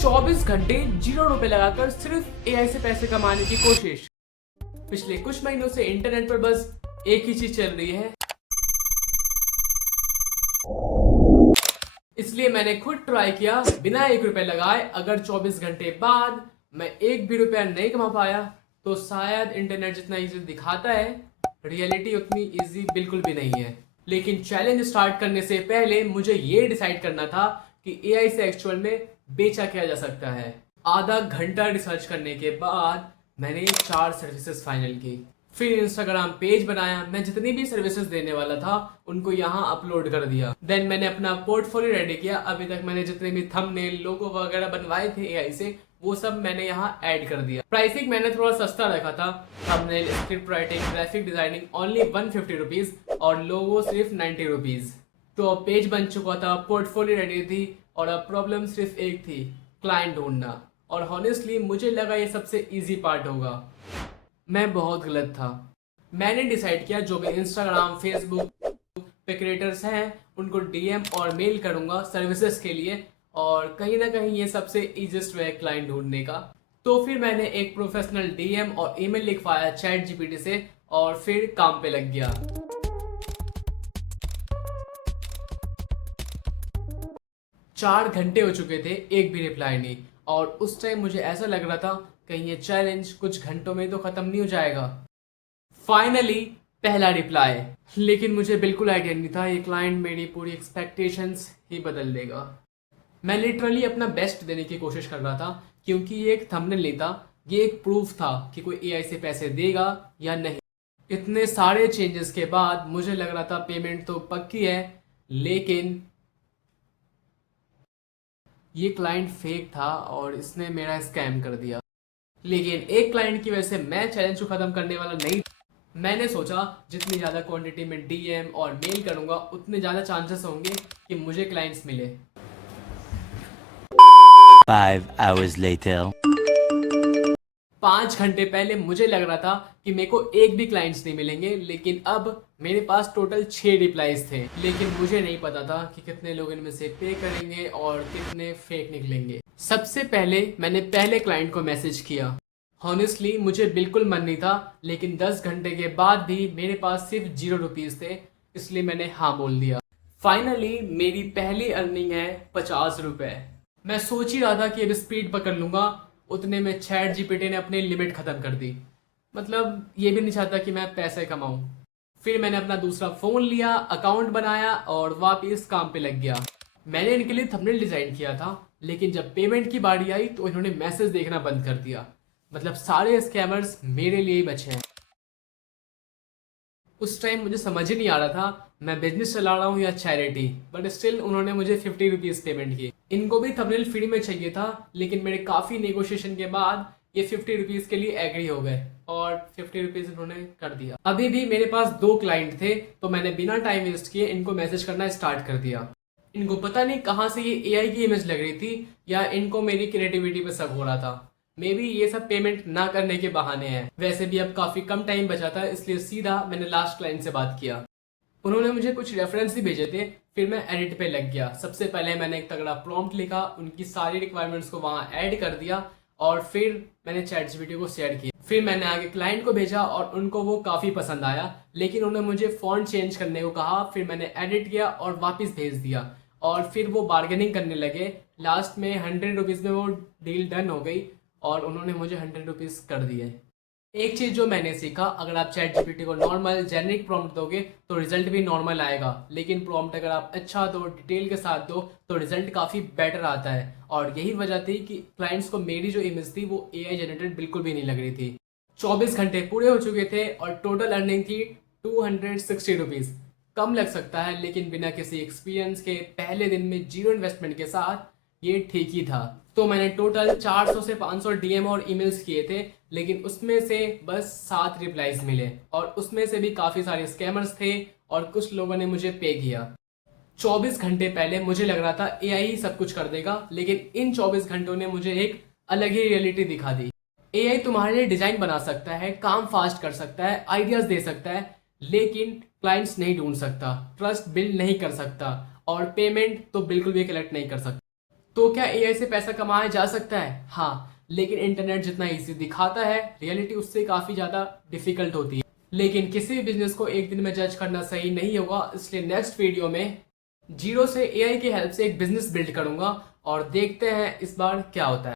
24 घंटे 0 रुपए लगाकर सिर्फ एआई से पैसे कमाने की कोशिश। पिछले कुछ महीनों से इंटरनेट पर बस एक ही चीज चल रही है, इसलिए मैंने खुद ट्राई किया बिना 1 रुपए लगाए। अगर 24 घंटे बाद मैं एक भी रुपया नहीं कमा पाया तो शायद इंटरनेट जितना इजी दिखाता है, रियलिटी उतनी इजी बिल्कुल भी नहीं है। लेकिन चैलेंज स्टार्ट करने से पहले मुझे ये डिसाइड करना था कि एआई से एक्चुअल में बेचा क्या जा सकता है। आधा घंटा रिसर्च करने के बाद मैंने 4 सर्विसेज फाइनल की। फिर इंस्टाग्राम पेज बनाया, मैं जितनी भी सर्विसेज देने वाला था उनको यहाँ अपलोड कर दिया। देन मैंने अपना पोर्टफोलियो रेडी किया। अभी तक मैंने जितने भी थंबनेल, लोगो वगैरह बनवाए थे एआई से, वो सब मैंने यहाँ ऐड कर दिया। प्राइसिंग मैंने थोड़ा सस्ता रखा था। Thumbnail, script writing, graphic designing only 150 rupees और लोगो सिर्फ 90 रुपीज। तो अब पेज बन चुका था, पोर्टफोलियो रेडी थी और अब प्रॉब्लम सिर्फ एक थी, क्लाइंट ढूंढना। और हॉनेस्टली मुझे लगा ये सबसे इजी पार्ट होगा। मैं बहुत गलत था। मैंने डिसाइड किया जो भी इंस्टाग्राम, फेसबुक पे क्रिएटर्स हैं उनको डीएम और मेल करूंगा सर्विसेज के लिए, और कहीं ना कहीं ये सबसे इजीएस्ट वे है क्लाइंट ढूंढने का। तो फिर मैंने एक प्रोफेशनल डीएम और ईमेल लिखवाया चैट जीपीटी से और फिर काम पे लग गया। 4 घंटे हो चुके थे, एक भी रिप्लाई नहीं। और उस टाइम मुझे ऐसा लग रहा था कहीं ये चैलेंज कुछ घंटों में तो खत्म नहीं हो जाएगा। फाइनली पहला रिप्लाई, लेकिन मुझे बिल्कुल आइडिया नहीं था ये क्लाइंट मेरी पूरी एक्सपेक्टेशंस ही बदल देगा। मैं लिटरली अपना बेस्ट देने की कोशिश कर रहा था, क्योंकि ये एक थंबनेल नहीं था, ये एक प्रूफ था कि कोई एआई से पैसे देगा या नहीं। इतने सारे चेंजेस के बाद मुझे लग रहा था पेमेंट तो पक्की है, लेकिन ये क्लाइंट फेक था और इसने मेरा स्कैम कर दिया। लेकिन एक क्लाइंट की वजह से मैं चैलेंज को खत्म करने वाला नहीं। मैंने सोचा जितनी ज़्यादा क्वांटिटी में डीएम और मेल करूंगा उतने ज़्यादा चांसेस होंगे कि मुझे क्लाइंट्स मिले। 5 hours later. 5 घंटे पहले मुझे लग रहा था कि मेरे को एक भी क्लाइंट्स नहीं मिलेंगे, लेकिन अब मेरे पास टोटल 6 रिप्लाईज थे। लेकिन मुझे नहीं पता था कि कितने लोग इनमें से पे करेंगे और कितने फेक निकलेंगे। सबसे पहले मैंने पहले क्लाइंट को मैसेज किया। हॉनेस्टली मुझे बिल्कुल मन नहीं था, लेकिन 10 घंटे के बाद भी मेरे पास सिर्फ 0 रुपीज थे, इसलिए मैंने हाँ बोल दिया। फाइनली मेरी पहली अर्निंग है 50 रुपए। मैं सोच ही रहा था कि अब स्पीड पकड़ लूंगा, उतने में चैट जीपीटी ने अपनी लिमिट खत्म कर दी। मतलब ये भी नहीं चाहता कि मैं पैसे कमाऊं। फिर मैंने अपना दूसरा फोन लिया, अकाउंट बनाया और वापस काम पे लग गया। मैंने इनके लिए थंबनेल डिजाइन किया था, लेकिन जब पेमेंट की बारी आई तो इन्होंने मैसेज देखना बंद कर दिया। मतलब सारे स्कैमर्स मेरे लिए ही बचे हैं। उस टाइम मुझे समझ ही नहीं आ रहा था मैं बिजनेस चला रहा हूँ या चैरिटी, बट स्टिल उन्होंने मुझे 50 रुपीज पेमेंट की। इनको भी थंबनेल फ्री में चाहिए था, लेकिन मेरे काफी नेगोशिएशन के बाद ये 50 रुपीज के लिए एग्री हो गए और 50 रुपीज इन्होंने कर दिया। अभी भी मेरे पास 2 क्लाइंट थे, तो मैंने बिना टाइम वेस्ट किए इनको मैसेज करना स्टार्ट कर दिया। इनको पता नहीं कहाँ से ये एआई की इमेज लग रही थी, या इनको मेरी क्रिएटिविटी पे शक हो रहा था। मे बी ये सब पेमेंट ना करने के बहाने हैं। वैसे भी अब काफी कम टाइम बचा था, इसलिए सीधा मैंने लास्ट क्लाइंट से बात किया। उन्होंने मुझे कुछ रेफरेंस ही भेजे थे, फिर मैं एडिट पे लग गया। सबसे पहले मैंने एक तगड़ा प्रॉम्प्ट लिखा, उनकी सारी रिक्वायरमेंट्स को वहां ऐड कर दिया और फिर मैंने चैट जीपीटी को शेयर किया। फिर मैंने आगे क्लाइंट को भेजा और उनको वो काफी पसंद आया, लेकिन उन्होंने मुझे फॉन्ट चेंज करने को कहा। फिर मैंने एडिट किया और वापस भेज दिया, और फिर वो बार्गेनिंग करने लगे। लास्ट में 100 रुपीज में वो डील डन हो गई और उन्होंने मुझे 100 रुपीज कर दिए। एक चीज जो मैंने सीखा, अगर आप चैट जीपीटी को नॉर्मल जेनरिक प्रॉम्प्ट दोगे तो रिजल्ट भी नॉर्मल आएगा, लेकिन प्रॉम्प्ट अगर आप अच्छा दो, डिटेल के साथ दो, तो रिजल्ट काफी बेटर आता है। और यही वजह थी कि क्लाइंट्स को मेरी जो इमेज थी वो एआई जनरेटेड बिल्कुल भी नहीं लग रही थी। 24 घंटे पूरे हो चुके थे और टोटल अर्निंग थी 260 रुपीज। कम लग सकता है, लेकिन बिना किसी एक्सपीरियंस के पहले दिन में 0 इन्वेस्टमेंट के साथ ये ठीक ही था। तो मैंने टोटल 400 से 500 डीएम और ईमेल्स किए थे, लेकिन उसमें से बस 7 रिप्लाईज मिले, और उसमें से भी काफी सारे स्कैमर्स थे और कुछ लोगों ने मुझे पे किया। 24 घंटे पहले मुझे लग रहा था एआई ही सब कुछ कर देगा, लेकिन इन 24 घंटों ने मुझे एक अलग ही रियलिटी दिखा दी। एआई तुम्हारे लिए डिजाइन बना सकता है, काम फास्ट कर सकता है, आइडियाज दे सकता है, लेकिन क्लाइंट्स नहीं ढूंढ सकता, ट्रस्ट बिल्ड नहीं कर सकता और पेमेंट तो बिल्कुल भी कलेक्ट नहीं कर सकता। तो क्या एआई से पैसा कमाया जा सकता है? हाँ, लेकिन इंटरनेट जितना इजी दिखाता है, रियलिटी उससे काफ़ी ज़्यादा डिफिकल्ट होती है। लेकिन किसी भी बिजनेस को एक दिन में जज करना सही नहीं होगा, इसलिए नेक्स्ट वीडियो में जीरो से एआई की हेल्प से एक बिजनेस बिल्ड करूंगा और देखते हैं इस बार क्या होता है।